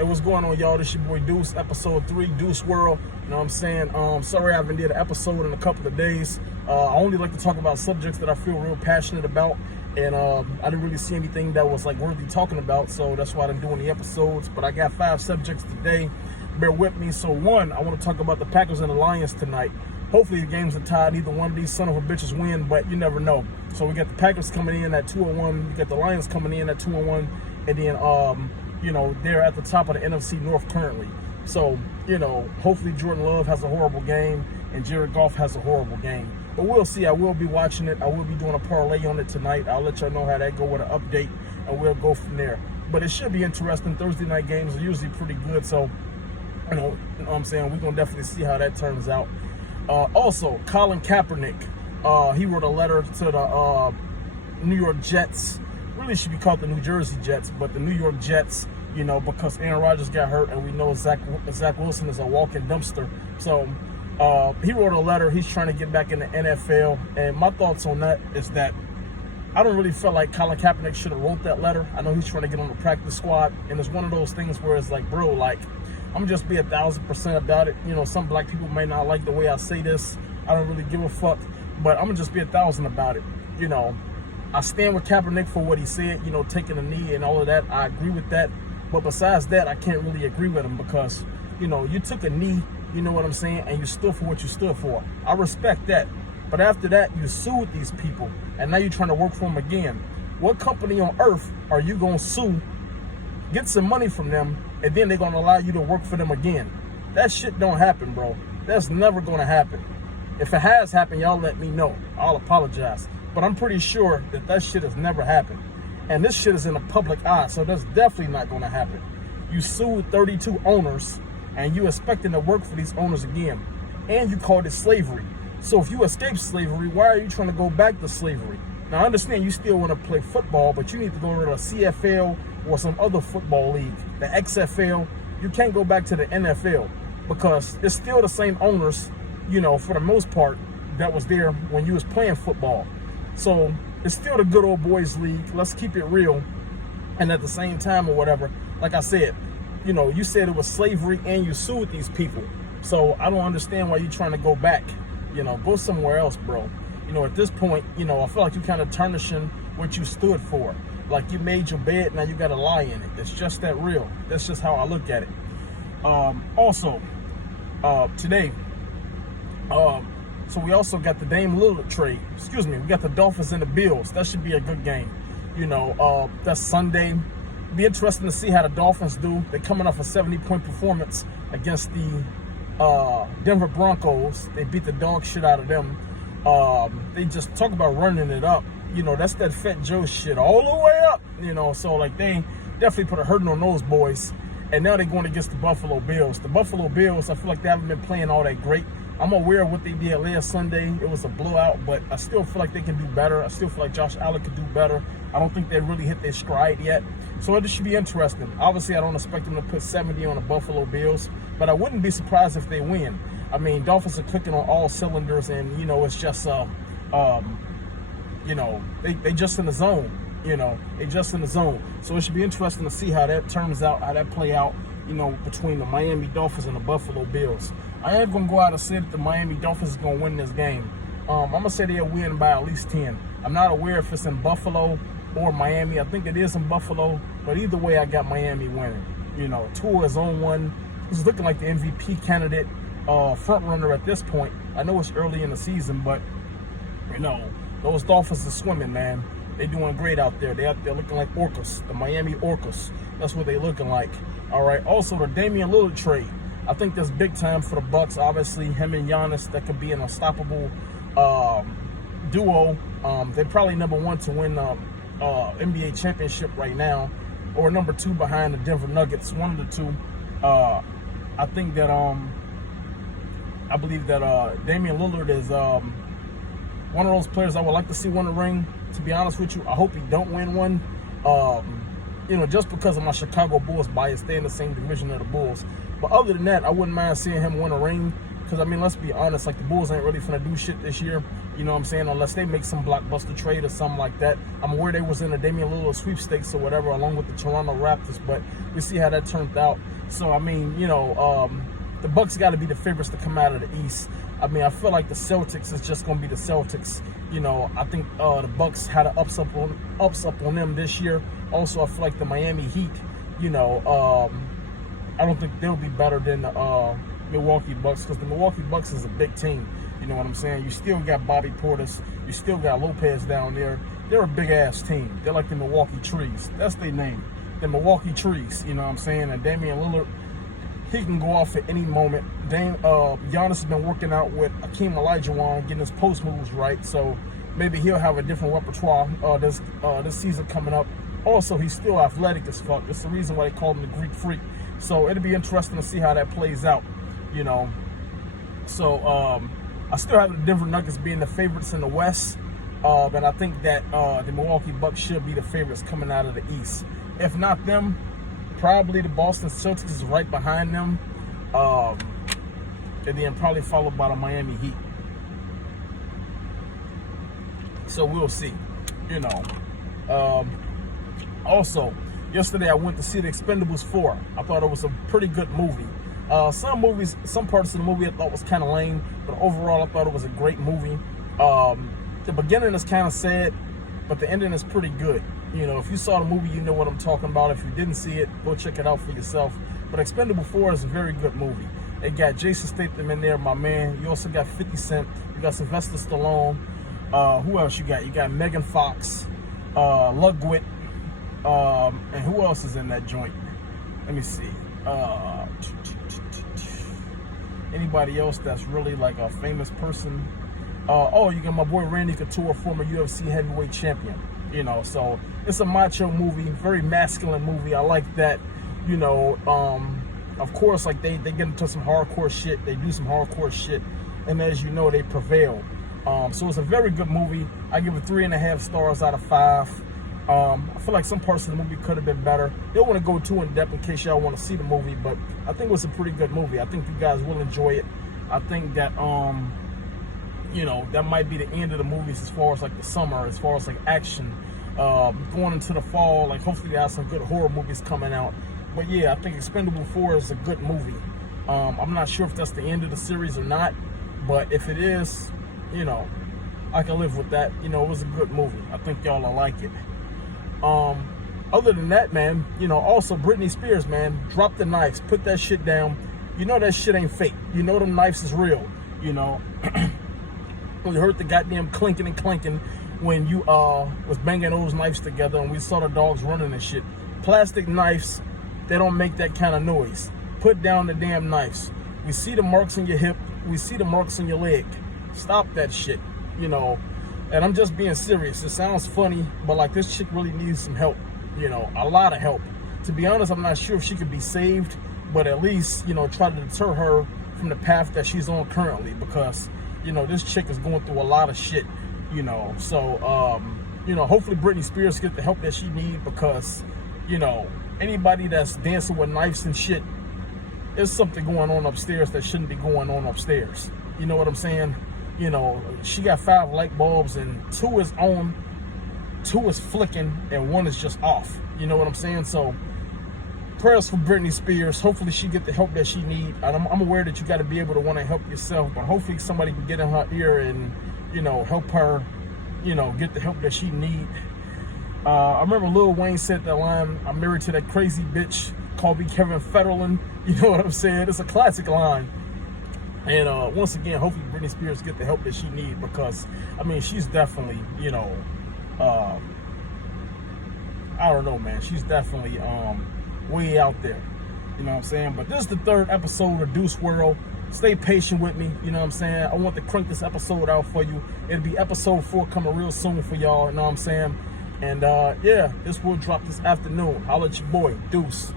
Hey, what's going on, y'all? This your boy Deuce, episode 3, Deuce World. You know what I'm saying? Sorry I haven't did an episode in a couple of days. I only like to talk about subjects that I feel real passionate about, and I didn't really see anything that was like worthy talking about, so that's why I'm doing the episodes. But I got 5 subjects today. Bear with me. So one, I want to talk about the Packers and the Lions tonight. Hopefully the games are tied. Neither one of these son of a bitches win, but you never know. So we got the Packers coming in at 2-1. We got the Lions coming in at 2-1, and then you know, they're at the top of the NFC North currently. So, you know, hopefully Jordan Love has a horrible game and Jared Goff has a horrible game. But we'll see. I will be watching it. I will be doing a parlay on it tonight. I'll let y'all know how that go with an update, and we'll go from there. But it should be interesting. Thursday night games are usually pretty good. So, you know what I'm saying? We're going to definitely see how that turns out. Also, Colin Kaepernick, he wrote a letter to the New York Jets. Really should be called the New Jersey Jets, but the New York Jets, you know, because Aaron Rodgers got hurt, and we know Zach Wilson is a walking dumpster. So he wrote a letter. He's trying to get back in the NFL, and my thoughts on that is that I don't really feel like Colin Kaepernick should have wrote that letter. I know he's trying to get on the practice squad, and it's one of those things where it's like, bro, like, I'm just be 1,000% about it. You know, some black people may not like the way I say this. I don't really give a fuck, but I'm gonna just be 1,000 about it. You know, I stand with Kaepernick for what he said, you know, taking a knee and all of that. I agree with that. But besides that, I can't really agree with him because, you know, you took a knee, you know what I'm saying, and you stood for what you stood for. I respect that. But after that, you sued these people, and now you're trying to work for them again. What company on earth are you going to sue, get some money from them, and then they're going to allow you to work for them again? That shit don't happen, bro. That's never going to happen. If it has happened, y'all let me know. I'll apologize. But I'm pretty sure that shit has never happened. And this shit is in the public eye, so that's definitely not going to happen. You sued 32 owners, and you expecting to work for these owners again. And you called it slavery. So if you escaped slavery, why are you trying to go back to slavery? Now, I understand you still want to play football, but you need to go to the CFL or some other football league, the XFL. You can't go back to the NFL because it's still the same owners, you know, for the most part, that was there when you was playing football. So it's still the good old boys league. Let's keep it real. And at the same time or whatever, like I said, you know, you said it was slavery and you sued these people. So I don't understand why you're trying to go back. You know, go somewhere else, bro. You know, at this point, you know, I feel like you're kind of tarnishing what you stood for. Like you made your bed, now you got to lie in it. It's just that real. That's just how I look at it. Also, today, so we also got the Dame Lillard trade. Excuse me, we got the Dolphins and the Bills. That should be a good game. You know, that's Sunday. Be interesting to see how the Dolphins do. They're coming off a 70-point performance against the Denver Broncos. They beat the dog shit out of them. They just talk about running it up. You know, that's that Fat Joe shit all the way up. You know, so like they definitely put a hurting on those boys. And now they're going against the Buffalo Bills. The Buffalo Bills, I feel like they haven't been playing all that great. I'm aware of what they did last Sunday. It was a blowout, but I still feel like they can do better. I still feel like Josh Allen could do better. I don't think they really hit their stride yet. So it should be interesting. Obviously, I don't expect them to put 70 on the Buffalo Bills, but I wouldn't be surprised if they win. I mean, Dolphins are clicking on all cylinders, and, you know, it's just, you know, they just in the zone. You know, they just in the zone. So it should be interesting to see how that turns out, how that play out, you know, between the Miami Dolphins and the Buffalo Bills. I am going to go out and say that the Miami Dolphins is going to win this game. I'm going to say they'll win by at least 10. I'm not aware if it's in Buffalo or Miami. I think it is in Buffalo, but either way, I got Miami winning. You know, Tua is on one. He's looking like the MVP candidate, front runner at this point. I know it's early in the season, but, you know, those Dolphins are swimming, man. They're doing great out there. They're out there looking like orcas, the Miami Orcas. That's what they're looking like. All right. Also, the Damian Lillard trade. I think that's big time for the Bucks. Obviously, him and Giannis, that could be an unstoppable duo. They're probably number 1 to win the NBA championship right now, or number 2 behind the Denver Nuggets. One of the two. I think that I believe that Damian Lillard is one of those players I would like to see win a ring. To be honest with you, I hope he don't win one. You know, just because of my Chicago Bulls bias, stay in the same division of the Bulls. But other than that, I wouldn't mind seeing him win a ring. Because, I mean, let's be honest, like, the Bulls ain't really finna do shit this year. You know what I'm saying? Unless they make some blockbuster trade or something like that. I'm aware they was in a Damian Lillard sweepstakes or whatever, along with the Toronto Raptors, but we see how that turned out. So, I mean, you know, the Bucks got to be the favorites to come out of the East. I mean, I feel like the Celtics is just going to be the Celtics. You know, I think the Bucks had an ups up on them this year. Also, I feel like the Miami Heat, you know, I don't think they'll be better than the Milwaukee Bucks, because the Milwaukee Bucks is a big team. You know what I'm saying? You still got Bobby Portis. You still got Lopez down there. They're a big-ass team. They're like the Milwaukee Trees. That's their name. The Milwaukee Trees. You know what I'm saying? And Damian Lillard, he can go off at any moment. Giannis has been working out with Akeem Olajuwon, getting his post moves right. So maybe he'll have a different repertoire this season coming up. Also, he's still athletic as fuck. That's the reason why they call him the Greek Freak. So it'll be interesting to see how that plays out, you know. So I still have the Denver Nuggets being the favorites in the West, but I think that the Milwaukee Bucks should be the favorites coming out of the East. If not them, probably the Boston Celtics is right behind them, and then probably followed by the Miami Heat. So we'll see, you know. Also, yesterday I went to see the Expendables 4. I thought it was a pretty good movie. Some parts of the movie I thought was kind of lame, but overall I thought it was a great movie. The beginning is kind of sad, but the ending is pretty good. You know, if you saw the movie, you know what I'm talking about. If you didn't see it, go check it out for yourself. But Expendable 4 is a very good movie. It got Jason Statham in there, my man. You also got 50 Cent. You got Sylvester Stallone. Who else you got? You got Megan Fox, Ludwig, and who else is in that joint? Let me see. Anybody else that's really like a famous person? Oh, you got my boy Randy Couture, former UFC heavyweight champion. You know, so it's a macho movie, very masculine movie. I like that. You know, of course, like they get into some hardcore shit. They do some hardcore shit, and as you know, they prevail. So it's a very good movie. I give it 3.5 stars out of 5. I feel like some parts of the movie could have been better. Don't want to go too in depth in case y'all want to see the movie, but I think it was a pretty good movie. I think you guys will enjoy it. I think that you know, that might be the end of the movies as far as like the summer, as far as like action. Going into the fall, like hopefully they have some good horror movies coming out. But yeah, I think Expendable 4 is a good movie. I'm not sure if that's the end of the series or not, but if it is, you know, I can live with that. You know, it was a good movie. I think y'all will like it. Other than that, man, you know, also Britney Spears, man, drop the knives, put that shit down. You know that shit ain't fake. You know them knives is real, you know. We heard the goddamn clinking and clanking when you was banging those knives together, and we saw the dogs running and shit. Plastic knives, they don't make that kind of noise. Put down the damn knives. We see the marks on your hip. We see the marks on your leg. Stop that shit, you know. And I'm just being serious. It sounds funny, but like this chick really needs some help, you know, a lot of help. To be honest, I'm not sure if she could be saved, but at least, you know, try to deter her from the path that she's on currently, because, you know, this chick is going through a lot of shit, you know. So, you know, hopefully Britney Spears gets the help that she needs, because, you know, anybody that's dancing with knives and shit, there's something going on upstairs that shouldn't be going on upstairs. You know what I'm saying? You know, she got 5 light bulbs, and 2 is on, 2 is flicking, and 1 is just off. You know what I'm saying? So prayers for Britney Spears. Hopefully she get the help that she need. I'm aware that you got to be able to want to help yourself, but hopefully somebody can get in her ear and, you know, help her, you know, get the help that she need. I remember Lil Wayne said that line, "I'm married to that crazy bitch, call me Kevin Federline." You know what I'm saying? It's a classic line. And once again, hopefully Britney Spears get the help that she needs, because, I mean, she's definitely, you know, I don't know, man. She's definitely way out there. You know what I'm saying? But this is the 3rd episode of Deuce World. Stay patient with me. You know what I'm saying? I want to crank this episode out for you. It'll be episode 4 coming real soon for y'all. You know what I'm saying? And yeah, this will drop this afternoon. Holla at your boy, Deuce.